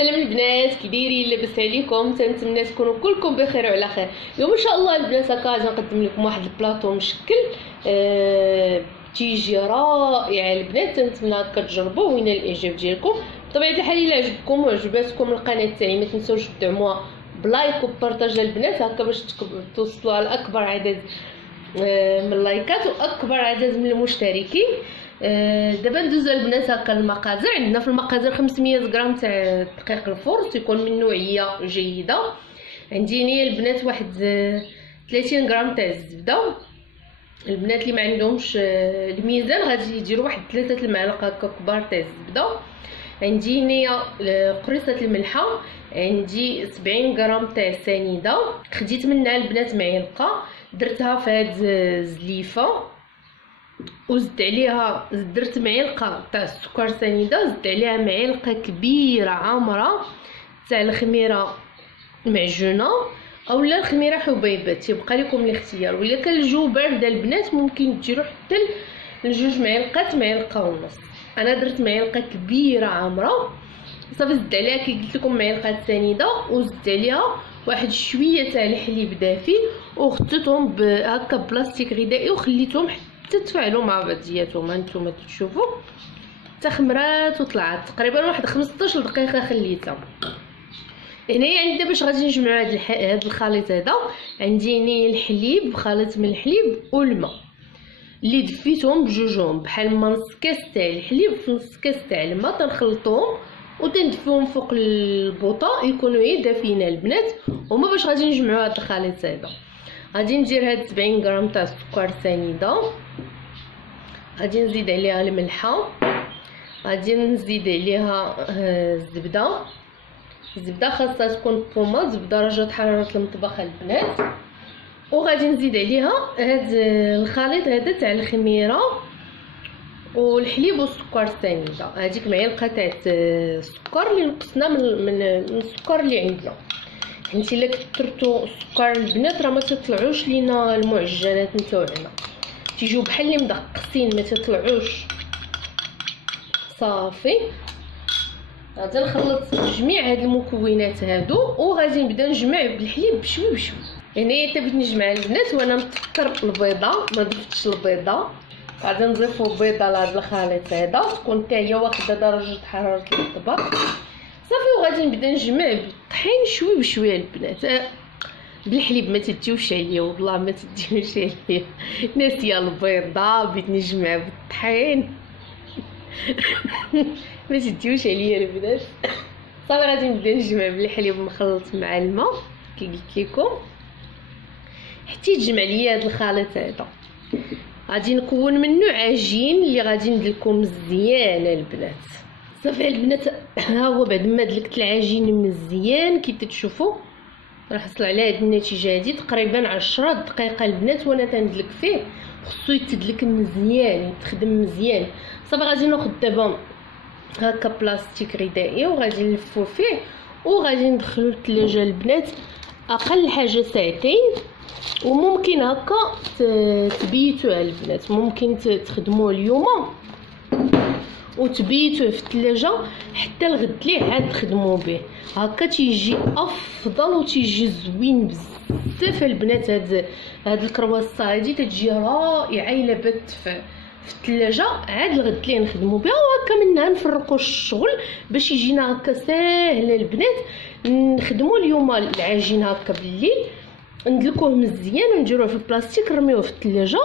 السلام البنات، كي دايرين؟ لاباس عليكم؟ تنتمنى تكونوا كلكم بخير وعلى خير. اليوم ان شاء الله البنات هكا غادي نقدم لكم واحد البلاطو مشكل تيجي رائع البنات. تنتمنى هكا تجربوه وين الاعجاب ديالكم. بطبيعه الحال الا عجبكم وعجباتكم القناه تاعي ما تنساوش تدعموها بلايك وبارطاج البنات هكا باش توصلوا على اكبر عدد من اللايكات واكبر عدد من المشتركين. دابا ندوزو البنات هكا المقادير. عندنا في المقادير 500 غرام تاع دقيق الفرن تيكون من نوعيه جيده. عندي هنا البنات واحد 30 غرام تاع الزبده. البنات اللي ما عندهمش الميزان غادي يديروا واحد 3 المعالق هكا كبار تاع الزبده. عندي هنا قريصه الملحه. عندي 70 غرام تاع سنيده. خديت منها البنات معلقه درتها في هاد الزليفه وزدت عليها درت معلقه تاع السكر سنيده. زدت عليها معلقه كبيره عامره تاع الخميره معجونه اولا الخميره حبيبات، يبقى لكم الاختيار. ولا كان الجو بارد البنات ممكن ديروا حتى لجوج معلقات، معلقه ونص. انا درت معلقه كبيره عامره صافي. زدت عليها كي قلت لكم معلقه سنيده وزدت عليها واحد شويه تاع الحليب دافي وخدتهم هكا بلاستيك غذائي وخليتهم حتى تفاعلوا مع بعضياتهم. هانتوما تشوفوا تخمرات وطلعت تقريبا واحد 15 دقيقه خليتها. هنايا عندنا باش غادي نجمعوا هذا الخليط هذا. عندي هنا الحليب، خليط من الحليب والماء اللي دفيتهم بجوجهم بحال ما نص كاس تاع الحليب في نص كاس تاع الماء. تنخلطوهم وتندفيهم فوق البوطه يكونوا غير دافيين البنات. وما باش غادي نجمعوا هذا الخليط هذا غادي ندير هاد 70 غرام تاع السكر سنيده. غادي نزيد عليها الملحه. غادي نزيد عليها الزبده. الزبده خاصها تكون بوماد بدرجه حراره المطبخ البنات. وغادي نزيد عليها هاد الخليط هذا تاع الخميره والحليب والسكر السنيده. هذيك معلقه تاع السكر اللي نقصنا من السكر اللي عندنا. انت الا كثرتوا السكر البنات راه ما تطلعوش لينا المعجنات نتاعنا، تيجيو بحال اللي مدقسين ما تطلعوش. صافي غادي نخلط جميع هاد المكونات هادو وغادي نبدا نجمع بالحليب بشوي بشوي. هنايا حتى بغيت نجمع البنات وانا متفكر البيضه ما ضفتش البيضه. غادي نضيفوا بيضه لهذا الخليط هذا تكون حتى هي واخده درجه حراره المطبخ. صافي وغادي نبدا نجمع بالطحين شوي بشويه البنات. بالحليب ما تديوش عليا والله ما تديوش عليا، ناسيه البيضه بغيت نجمع بالطحين ما تديوش عليا البنات. صافي غادي نبدا نجمع بالحليب مخلط مع الماء كي قلت لكم حتى يتجمع ليا هذا الخليط هذا. غادي نكون منه عجين اللي غادي ندلكم مزيان البنات. صافي البنات ها هو بعد ما دلكت العجين مزيان كي تشوفوا راه حصل على هذه النتيجه هذه تقريبا 10 دقائق البنات وانا تندلك فيه. خصو يتدلك مزيان يتخدم مزيان. صافي غادي ناخذ دابا هكا بلاستيك غذائي وغادي نلفو فيه وغادي ندخلو للثلاجه البنات اقل حاجه ساعتين. وممكن هكا تبيتوه البنات، ممكن تخدموه اليوم وتبيتوه في الثلاجه حتى الغد ليه عاد تخدموا به. هكا تيجي افضل وتيجي زوين بزاف البنات. هاد الكرواسه هادي تتجي رائعه الا بات في الثلاجه عاد الغد ليه نخدموا بها. وهكا منها نفرقوا الشغل باش يجينا هكا ساهل البنات. نخدموا اليوم العجين هكا بالليل ندلكوه مزيان ونديروه في البلاستيك نرميوه في الثلاجه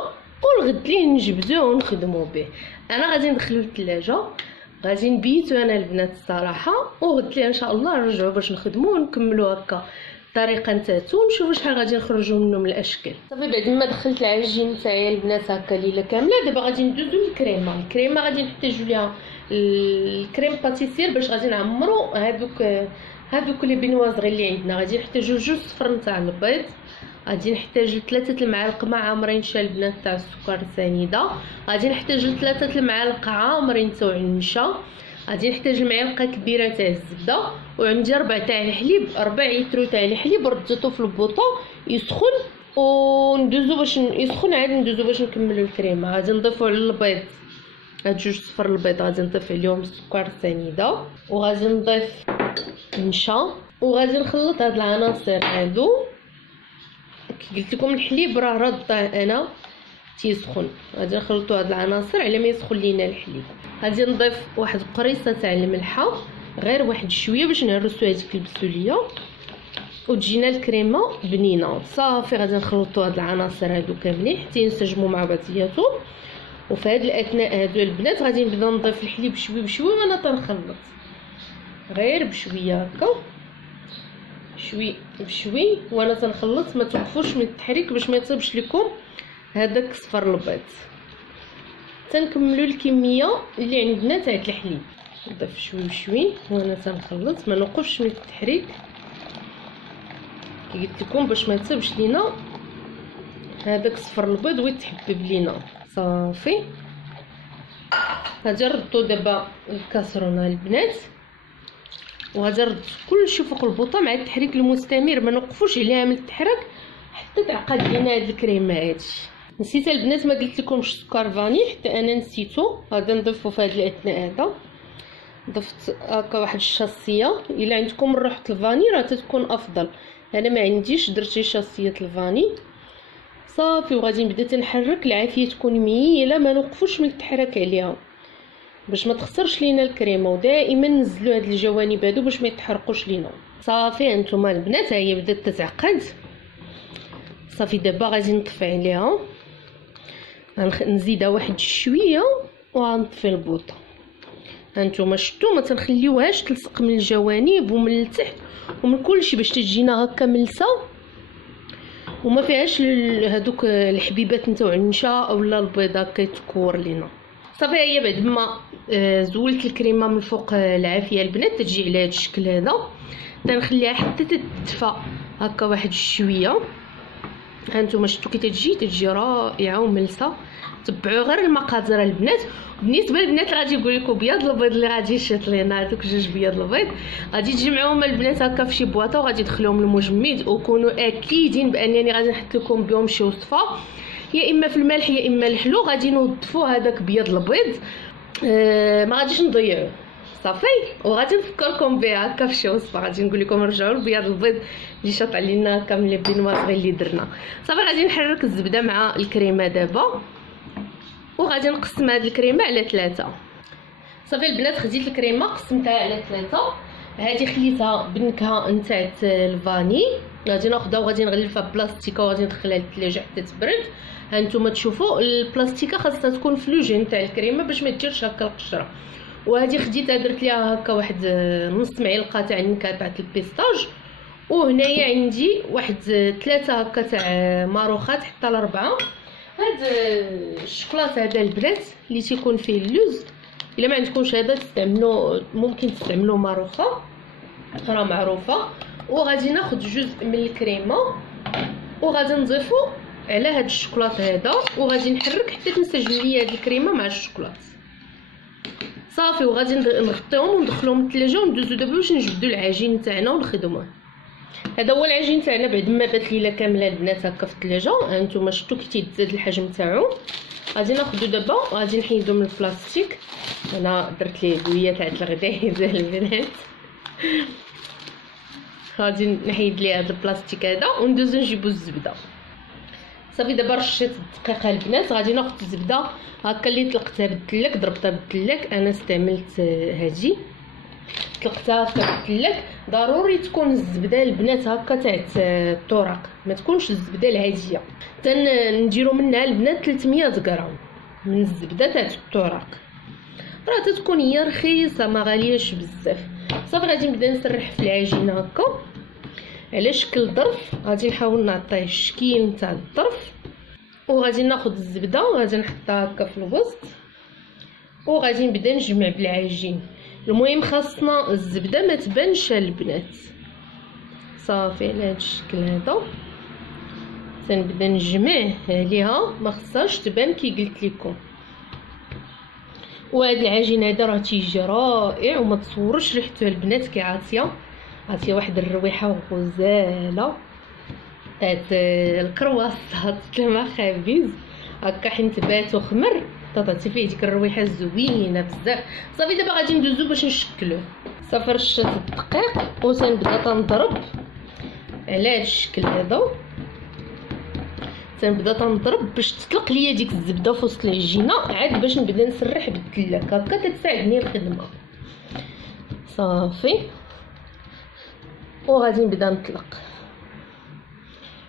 والغد ليه نجبدوه ونخدموا به. انا غادي ندخلو للثلاجه غادي نبيتو انا البنات الصراحه وغد ليه ان شاء الله نرجعوا باش نخدموا ونكملوا هكا الطريقه نتاعو ونشوفوا شحال غادي نخرجوا منه من الاشكال. صافي بعد ما دخلت العجين تاعي البنات هكا ليله كامله دابا غادي ندوزو للكريمه. الكريمه غادي نحتاجو ليها الكريم باتيسير باش غادي نعمروا هادوك لي بينواز اللي عندنا. غادي نحتاجو 2 صفر نتاع البيض. غادي نحتاجو 3 المعالق مع عامرين تاع البنات تاع السكر سنيده. غادي نحتاجو 3 المعالق عامرين تاع النشا. غادي نحتاج معلقه كبيره تاع الزبده. وعندي 4 تاع الحليب، 4 لتر تاع الحليب رديتو في البوطه يسخن وندوزو باش يسخن عاد ندوزو باش نكملو الكريمه. غادي نضيفو على البيض هاد 2 صفر البيض غادي نضيف عليهم السكر سنيده وغادي نضيف نشا. وغادي نخلط هاد العناصر هادو. كي قلت لكم الحليب راه راد انا تيسخن، غادي نخلطو هاد العناصر على ما يسخن لينا الحليب. غادي نضيف واحد قريصه تاع الملحه، غير واحد شويه باش نهرسو هذيك البسوليه وتجينا الكريمه بنينه. صافي غادي نخلطو هاد العناصر هادو كاملين حتى ينسجموا مع بعضياتهم. وفي هاد الاثناء هادو البنات غادي نبدا نضيف الحليب شوي بشوي وانا تنخلط، غير بشويه هكا شوي بشوي وانا تنخلط. ما توقفوش من التحريك باش ما يطيبش لكم هذاك صفر البيض. تنكملوا الكميه اللي عندنا تاع الحليب، نضيف شوي بشوي وانا تنخلط، ما نوقفش من التحريك كي قلت لكم باش ما يطيبش لينا هذاك صفر البيض ويتحبب لينا. صافي غادي نردو دابا الكاسرونه البنات، وغادي نرد كلشي فوق البوطه مع التحريك المستمر، ما نوقفوش عليها من التحرك حتى تعقد لينا هاد الكريمه هادي. نسيت البنات ما قلت لكمش سكر فاني، حتى انا نسيتو. غادي نضيفو في هاد الاثناء هذا. ضفت هكا واحد الشاصيه، الا عندكم روحه الفاني راه تتكون افضل، انا ما عنديش درت شاصيه الفاني. صافي وغادي نبدا تنحرك، العافيه تكون ميله، ما نوقفوش من التحرك عليها باش ما تخسرش لينا الكريمه. ودائما نزلوا هاد الجوانب هادو باش ما يتحرقوش لينا. صافي هانتوما البنات ها هي بدات تتعقد. صافي دابا غادي نطفي عليها، نزيدها واحد شويه وغنطفي البوطه. هانتوما شفتوا ما تنخليوهاش تلصق من الجوانب ومن التحت ومن كلشي باش تجينا هكا ملسه وما فيهاش هذوك الحبيبات نتاع النشا اولا البيضه كيتكور لينا. صافي هي بعد ما زولت الكريمه من فوق العافيه البنات تجي على هذا الشكل هذا. تنخليها حتى تدفى هكا واحد شويه. هانتوما شفتوا كي تجي رائعه وملسه. تبعوا غير المقادير البنات. بالنسبه للبنات غادي يقول لكم بياض البيض اللي غادي يشيط لينا هذوك جوج بياض البيض، غادي تجمعوهم البنات هكا في شي بواطه وغادي تدخلوهم للمجمد، وكونوا اكيدين بانني غادي نحط لكم بهم شي وصفه يا اما في الملح يا اما الحلو. غادي نوظفوا هذاك بياض البيض ما غاديش نضيعوه. صافي وغادي نفكركم بها هكا في شي وصفه. غادي نقول لكم رجعوا لبياض البيض اللي شاط علينا كامل لي بينوا صغير اللي درنا. صافي غادي نحرك الزبده مع الكريمه دابا، وغادي نقسم هاد الكريمه على 3. صافي البنات خديت الكريمه قسمتها على 3. هذه خليتها بالنكهه نتاع الفاني. غادي ناخذها وغادي نغلفها ببلاستيكه وغادي ندخلها للثلاجه حتى تبرد. هانتوما تشوفوا البلاستيكه خاصها تكون في لوجه نتاع الكريمه باش ما ديرش هكا القشره. وهذه خديتها درت ليها هكا واحد نص معلقه تاع النكهه تاع البيستاج. وهنايا عندي واحد 3 هكا تاع ماروخات حتى ل4. هاد الشوكولاط هذا البنات اللي تيكون فيه اللوز، الا ما عندكمش هذا تستعملوا ممكن تستعملوا ماروخه راه معروفه. وغادي ناخذ جزء من الكريمه وغادي نضيفو على هاد الشوكولاط هذا وغادي نحرك حتى تنسجم ليا هاد الكريمه مع الشوكولاط. صافي وغادي نغطيهم وندخلوهم للثلاجه وندوزو دابا باش نجبدوا العجين تاعنا ونخدموه. هذا هو العجين تاعنا بعد ما بات ليله كامله البنات هكا في الثلاجه. هانتوما شفتوا كي تيتزاد الحجم تاعو. غادي ناخذو دابا وغادي نحيدو من البلاستيك. انا درت ليه قويه تاع الغداء ديال البنات. غادي نحيد ليه هذا البلاستيك هذا وندوزو نجيبو الزبده. صافي دابا رشيت الدقيقه البنات. غادي ناخذ الزبده هكا اللي طلقتها بالدلاك ضربتها بالدلاك. انا استعملت هذه طلقتها هكا بالدلاك. ضروري تكون الزبده البنات هكا تاع الطرق، ما تكونش الزبده العاديه. نديرو منها البنات 300 غرام من الزبده تاع الطرق، راه تتكون هي رخيصه ما غالياش بزاف. صافي غادي نبدا نسرح في العجينه هكا على شكل ظرف. غادي نحاول نعطيه الشكل نتاع الظرف وغادي ناخذ الزبده وغادي نحطها هكا في الوسط وغادي نبدا نجمع بالعجين. المهم خاصنا الزبده ما تبانش البنات. صافي على هذا الشكل هذا تنبدا نجمع عليها ما خصهاش تبان كي قلت لكم. وهذا العجين هذا راه تيجي رائع وما تصوروش ريحته البنات كي عاطيه واحد الرويحه غزاله. هاد الكرواسات كما خبيز هكا حيت بات وخمر تعطي فيه ديك الرويحه الزوينه بزاف. صافي دابا غادي ندوزو باش نشكلوه. صافي رشيت الدقيق وتنبدا تنضرب على هذا الشكل هذا. تنبدا تنضرب باش تطلق ليا ديك الزبده في وسط العجينه، عاد باش نبدا نسرح بالدلاك هكا تساعدني الخدمه. صافي وغادي نبدا نطلق.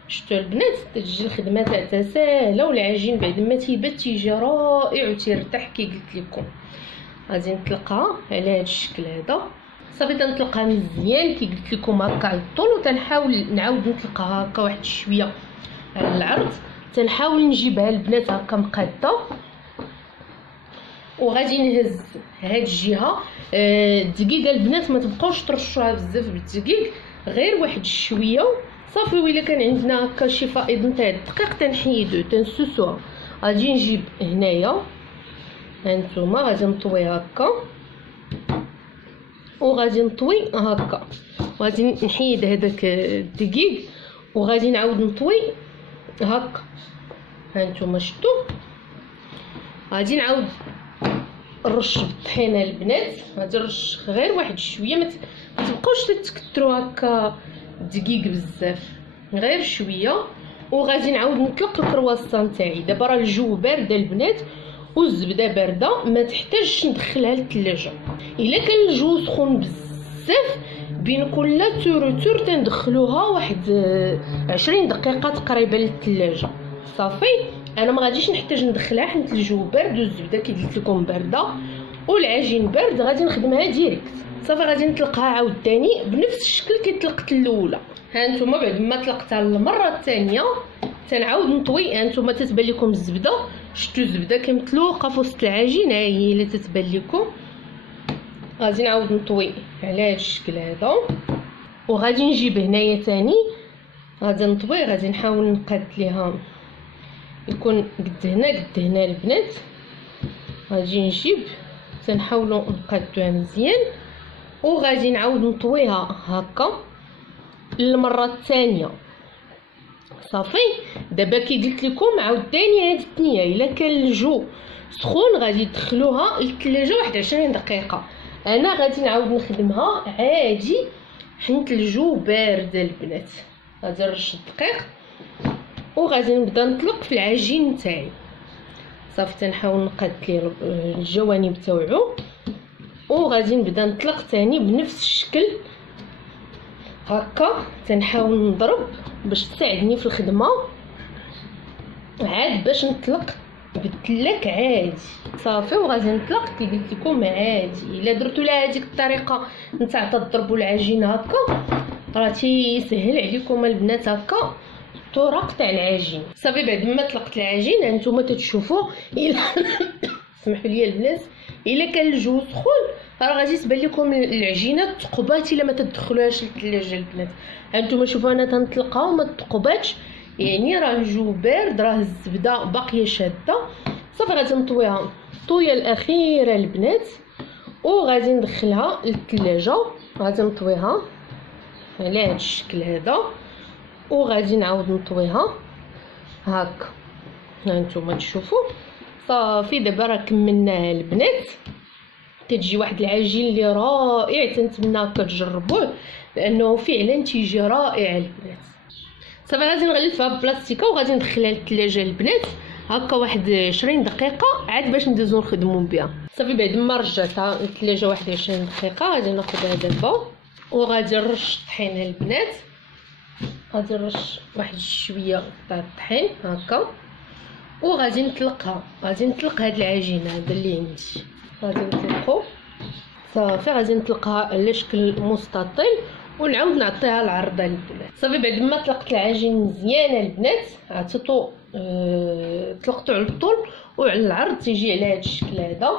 شفتوا البنات تجي الخدمه تاعها ساهله، والعجين بعد ما تيبات تيجي رائع وتيرتاح كي قلت لكم. غادي نطلقها على هذا الشكل هذا. صافي تنطلقها مزيان كي قلت لكم هكا على الطول، وتنحاول نعاود نطلقها هكا واحد شويه على العرض. تنحاول نجيبها البنات هكا مقاده، وغادي نهز هاد الجهه. الدقيقه البنات ما تبقاوش ترشوها بزاف بالدقيق، غير واحد شويه. صافي وإلا كان عندنا هكا شي فائض نتاع الدقيق تنحيدو تنسوسوها. غادي نجيب هنايا هانتوما غادي نطوي هكا، وغادي نطوي هكا، وغادي نحيد هذاك الدقيق وغادي نعاود نطوي هكا. هانتوما شفتوا غادي نعاود نرش بالطحينه البنات. غادي نرش غير واحد شويه، ما تبقاوش تكثروا هكا الدقيق بزاف، غير شويه. وغادي نعاود نطلق الكرواسون تاعي. دابا راه الجو بارد البنات والزبده بارده، ما تحتاجش ندخلها للثلاجه. الا كان الجو سخون بزاف بين كل تور تندخلوها واحد 20 دقيقه تقريبا للثلاجه. صافي انا ما غاديش نحتاج ندخلها حيت الجو بارد والزبده كي قلت لكم بارده والعجين بارد. غادي نخدمها ديريكت. صافي غادي نطلقها عاوتاني بنفس الشكل كي طلقت الاولى. هانتوما بعد ما طلقتها المره الثانيه تنعاود نطوي. هانتوما تتبان لكم الزبده، شفتوا الزبده كمتلوقه في وسط العجين، ها هي اللي تتبان لكم. غادي نعاود نطوي على هذا الشكل هذا، وغادي نجيب هنايا ثاني غادي نطوي. غادي نحاول نقاد ليها يكون قد هنا البنات. غادي نجيب تنحاولوا نقادوها مزيان، وغادي نعاود نطويها هكا للمره الثانيه. صافي دابا كي قلت لكم عاوتاني هاد الثانيه الا كان الجو سخون غادي تدخلوها للثلاجه واحد 20 دقيقه. انا غادي نعاود نخدمها عادي حيت الجو بارد البنات. غادي نرش الدقيق وغادي نبدا نطلق في العجين تاعي. صافي تنحاول نقاد ليه الجوانب تاوعو، وغادي نبدا نطلق ثاني بنفس الشكل هكا. تنحاول نضرب باش تساعدني في الخدمه، عاد باش نطلق بالدلاك عادي. صافي وغادي نطلق كي قلت لكم عادي. الا درتوا لها هذيك الطريقه نتاع تضربوا العجين هكا راه تيسهل عليكم البنات هكا الطرق تاع العجين. صافي بعد ما طلقت العجين هانتوما تتشوفوا الا سمحوا لي البنات الا كان الجو سخون راه غادي تبان لكم العجينه تقبات الا ما تدخلوهاش للثلاجه البنات. هانتوما شوفوا انا تنطلقها وما تقباتش، يعني راه الجو بارد، راه الزبده باقيه شاده. صافي غادي نطويها الطويه الاخيره البنات، وغادي ندخلها للثلاجه. غادي نطويها على هذا الشكل هذا، وغادي نعاود نطويها هكا. هانتوما تشوفوا صافي دابا راه كملناها البنات. تجي واحد العجين اللي رائع، تنتمنى هكا تجربوه لانه فعلا تيجي رائع البنات. صافي غادي نغلفها ببلاستيكه وغادي ندخلها للثلاجه البنات هكا واحد 20 دقيقه عاد باش ندوزو نخدمو بها. صافي بعد ما رجعتها للثلاجه واحد 20 دقيقه غادي ناخذها دابا وغادي نرش الطحين البنات. غادي نرش واحد شويه تاع الطحين هكا وغادي نطلقها. غادي نطلق هاد العجينه هذا اللي عندي، غادي نطلقو. صافي غادي نطلقها على شكل مستطيل ونعاود نعطيها العرضه البنات. صافي بعد ما طلقت العجين مزيان البنات عطيتو طلقتو على الطول وعلى العرض تيجي على هذا الشكل هذا.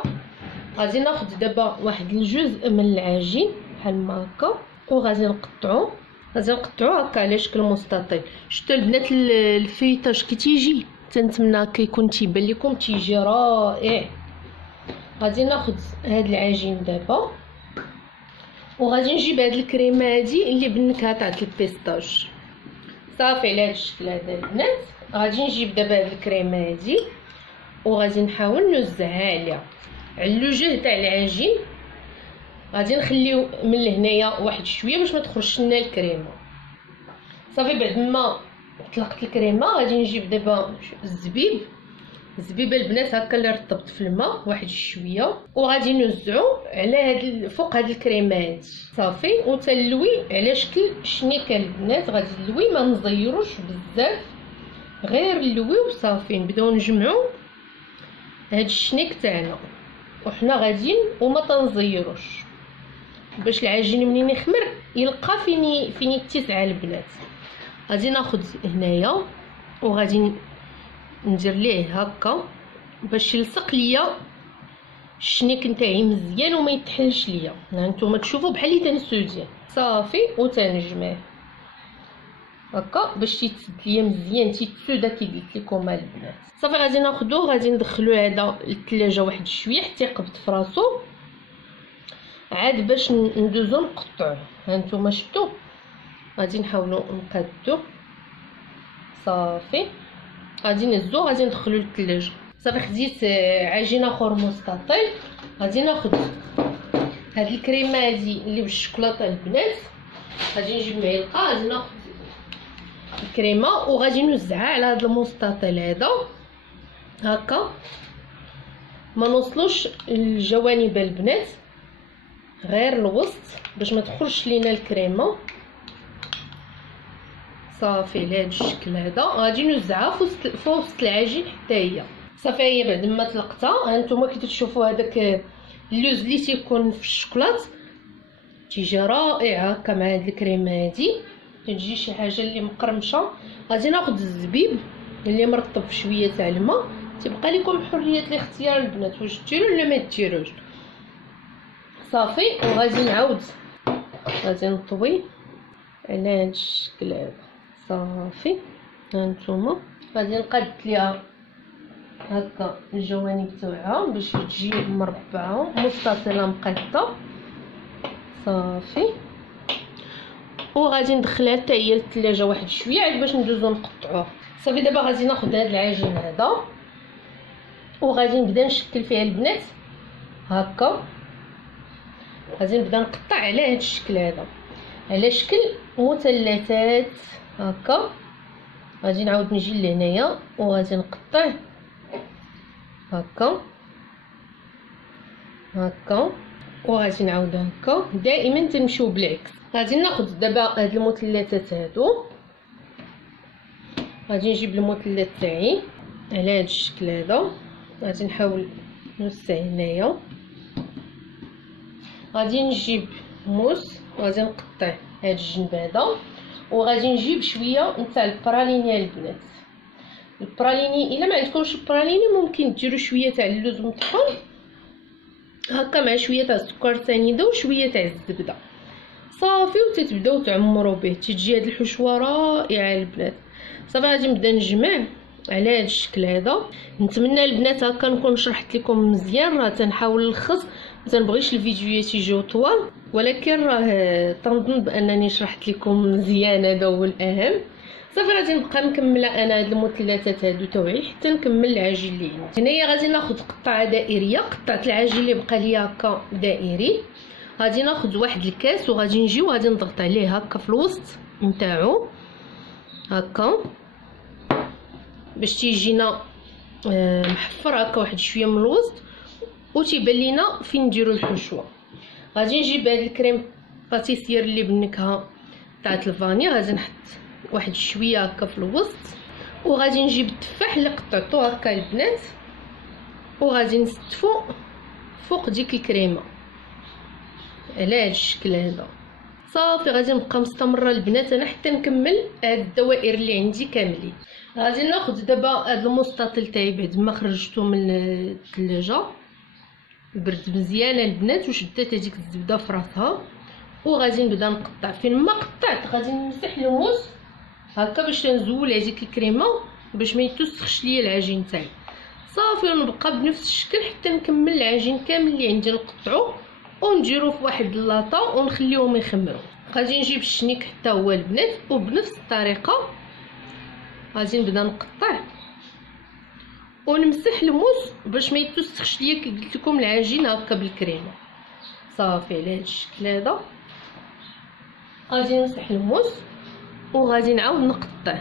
غادي ناخذ دابا واحد الجزء من العجين بحال ما هكا وغادي نقطعو. غادي نقطعو هكا على شكل مستطيل. شفتوا البنات الفيتاج كي تيجي تنتمنى كيكون تيبان لكم تيجي رائع. غادي ناخذ هاد العجين دابا وغادي نجيب هاد الكريمه هادي اللي بالنكهه تاع البيستاج. صافي على هاد الشكل هذا البنات غادي نجيب دابا هاد الكريمه هادي وغادي نحاول نوزعها عليها على الوجه تاع العجين غادي نخليو من لهنايا واحد شويه باش ما تخرجش لنا الكريمه. صافي بعد ما طلقت الكريمه غادي نجيب دابا الزبيبه البنات هكا اللي رطبت في الماء واحد شويه، وغادي نوزعو على هاد فوق هاد الكريمات. صافي وتنلوي على شكل شنيكه البنات، غادي نلوي ما نزيروش بزاف، غير نلوي وصافي. نبداو نجمعو هاد الشنيك تاعنا وحنا غاديين وما تنزيروش باش العجين منين يخمر يلقى فين يتسع البنات. غادي ناخد هنايا وغادي ندير ليه هكا باش يلصق ليا الشنيك نتاعي مزيان وما يتحلش ليا. هانتوما تشوفوا بحال اللي تنسوديه. صافي وتنجمعه هكا باش تيتسد ليا مزيان، تيتسود كي قلت لكم البنات. صافي غادي ناخذوه غادي ندخلو هذا للثلاجه واحد شويه حتى يقبض في راسو، عاد باش ندوزو نقطعوه. هانتوما شفتوا غادي نحاولوا نقادو. صافي غادي نهزو غادي ندخلو للثلاجه. صافي خديت عجين اخر مستطيل، غادي ناخذ هاد الكريمه هادي اللي بالشوكولاته البنات، غادي نجيب معلقه غادي ناخذ الكريمه وغادي نوزعها على هاد المستطيل هذا هكا، ما نوصلوش الجوانب البنات، غير الوسط باش ما تخرجش لينا الكريمه. صافي لهذا الشكل هذا غادي نوزعها في وسط العجين حتى هي. صافي هي بعد ما طلقتها هانتوما كي تشوفوا هذاك اللوز اللي تيكون في الشوكولات تيجي رائع هكا مع هاد الكريمه هادي، تجي شي حاجه اللي مقرمشه. غادي ناخذ الزبيب اللي مرطب في شويه تاع الماء، تيبقى لكم حريه الاختيار البنات واش ديروا ولا ما ديروش. صافي وغادي نعاود غادي نطوي على هاد الشكل هذا. صافي هانتوما غادي نقاد ليها هكا الجوانب تاعها باش تجي مربعه مستطيله مقاده. صافي وغادي ندخلها حتى هي للثلاجه واحد شويه عاد باش ندوزو نقطعوها. صافي دابا غادي ناخذ هذا العجين هذا وغادي نبدا نشكل فيها البنات هكا. غادي نبدا نقطع على هذا الشكل هذا على شكل مثلثات هكا. غادي نعاود نجي لهنايا وغادي نقطع هكا هكا وغادي نعاود هكا. دائما تمشيو بالعكس. غادي ناخذ دابا هاد المثلثات هادو، غادي نجيب المثلث تاعي على هاد الشكل هذا، غادي نحاول نوسع هنايا. غادي نجيب موس وغادي نقطع هاد الجنب هذا، وغادي نجيب شويه نتاع البراليني البنات. البراليني الا ما عندكمش البراليني ممكن ديروا شويه تاع اللوز مطحون هكا مع شويه تاع السكر سنيده وشويه تاع الزبده. صافي وتتبداو تعمروا به، تجي هاد الحشوه رائعه البنات. صافي غادي نبدا نجمع على هاد الشكل هذا. نتمنى البنات هكا نكون شرحت لكم مزيان، راه تنحاول نلخص ما تنبغيش الفيديوهات يجيو طوال، ولكن راه تنظن بانني شرحت لكم مزيان، هذا هو الاهم. صافي غادي نبقى مكمله انا هاد المثلثات هادو توعي حتى نكمل العجين اللي عندي. هنايا غادي ناخذ قطعه دائريه، قطعه العجين اللي بقى ليا هكا دائري. غادي ناخذ واحد الكاس وغادي نجي وغادي نضغط عليه هكا في الوسط نتاعو هكا باش تيجينا محفر هكا واحد شويه من الوسط وتيبان لينا فين نديرو الحشوه. غادي نجيب هاد الكريم باتيسير اللي بالنكهه تاع الفاني، غادي نحط واحد شويه هكا في الوسط، وغادي نجيب التفاح اللي قطعته هكا البنات وغادي نستفو فوق ديك الكريمه على هاد الشكل هذا. صافي غادي نبقى مستمره البنات انا حتى نكمل هاد الدوائر اللي عندي كاملين. غادي ناخذ دابا هاد المستطيل تاعي بعد ما خرجته من الثلاجه برد مزيان البنات وشدات هذيك الزبده في راسها، وغادي نبدا نقطع. فين ما قطعت غادي نمسح الموس هكا باش نزول هذيك الكريمه باش ما يتوسخش ليا العجين تاعي. صافي ونبقى بنفس الشكل حتى نكمل العجين كامل اللي عندي نقطعو ونديرو في واحد اللاطه ونخليوهم يخمروا. غادي نجيب الشنيك حتى هو البنات وبنفس الطريقه غادي نبدا نقطع ونمسح الموس باش ما يتوسخش ليا كي قلت لكم العجين هكا بالكريمه. صافي على هاد الشكل هذا. غادي نمسح الموس وغادي نعاود نقطع.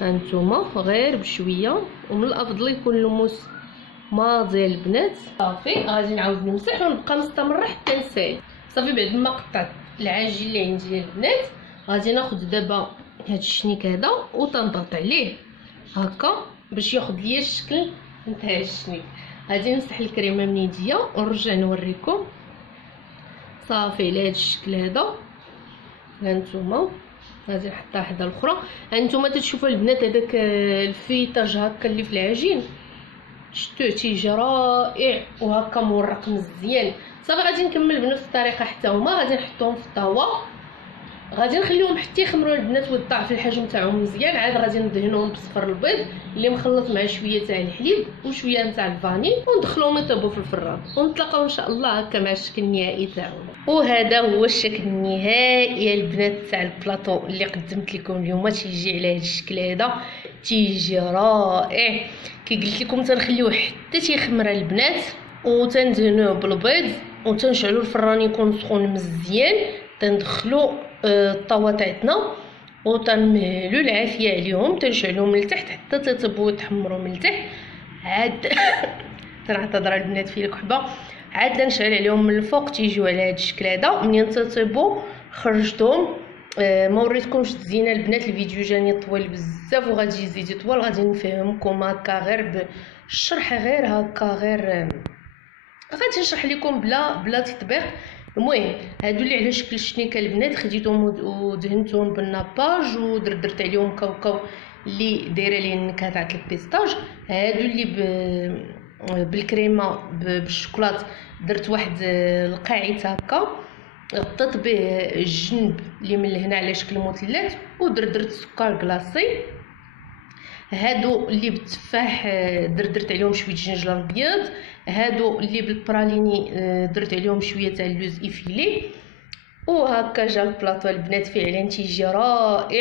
هانتوما غير بشويه، ومن الافضل يكون الموس ماضي البنات. صافي غادي نعاود نمسح ونبقى مستمره حتى نسالي. صافي بعد ما قطعت العجين اللي عندي البنات، غادي ناخذ دابا هاد الشنيك هذا وتنضغط عليه هكا باش ياخذ ليا الشكل نتاع الشنيك. غادي نمسح الكريمه من يديا ونرجع نوريكم. صافي على هاد الشكل هذا. هانتوما غادي نحطها حدا الاخرى. هانتوما تشوفوا البنات هذاك الفيتاج هكا اللي في العجين شتوه تيجي رائع وهكا مورق مزيان. صافي غادي نكمل بنفس الطريقه حتى هما. غادي نحطهم في الطاوه، غادي نخليهم حتى يخمروا البنات ويضاعف الحجم تاعهم مزيان. عاد غادي ندهنوهم بصفر البيض اللي مخلط مع شويه تاع الحليب وشويه نتاع الفاني وندخلوهم يطيبوا في الفران، ونتلاقاو ان شاء الله هكا مع الشكل النهائي تاعهم. وهذا هو الشكل النهائي البنات تاع البلاطو اللي قدمت لكم اليوم. تيجي على هذا الشكل هذا، تيجي رائع. كي قلت لكم تنخليوه حتى تيخمر البنات وتندهنوه بالبيض وتنشعلوا الفران يكون سخون مزيان. تندخلوا الطاوه تاعتنا وتنمهلوا العافيه عليهم، تنشعلوهم من التحت حتى تطيبوا وتحمروا من التحت. عاد تنعتذر البنات في الكحبه، عاد نشعل عليهم من الفوق تيجيو على هذا الشكل هذا. منين تطيبوا خرجتهم. ما وريتكمش الزينه البنات، الفيديو جاني طويل بزاف وغادي يزيد يطول. غادي نفهمكم هكا غير بالشرح، غير هكا غير غادي نشرح لكم بلا تطبيق. المهم هادو اللي على شكل الشنيكه البنات خديتهم ودهنتهم بالناباج ودردرت عليهم كاوكاو اللي دايره ليه النكهه تاع البيستاج. هادو اللي بالكريمه بالشوكولات درت واحد القاعده هكا غطيت به الجنب اللي من هنا على شكل مثلث ودردرت سكر كلاصي. هادو اللي بالتفاح درت عليهم شويه جنجل ابيض. هادو اللي بالبراليني درت عليهم شويه تاع اللوز افيلي. وهكا جا البلاطو البنات فعلا تيجي رائع.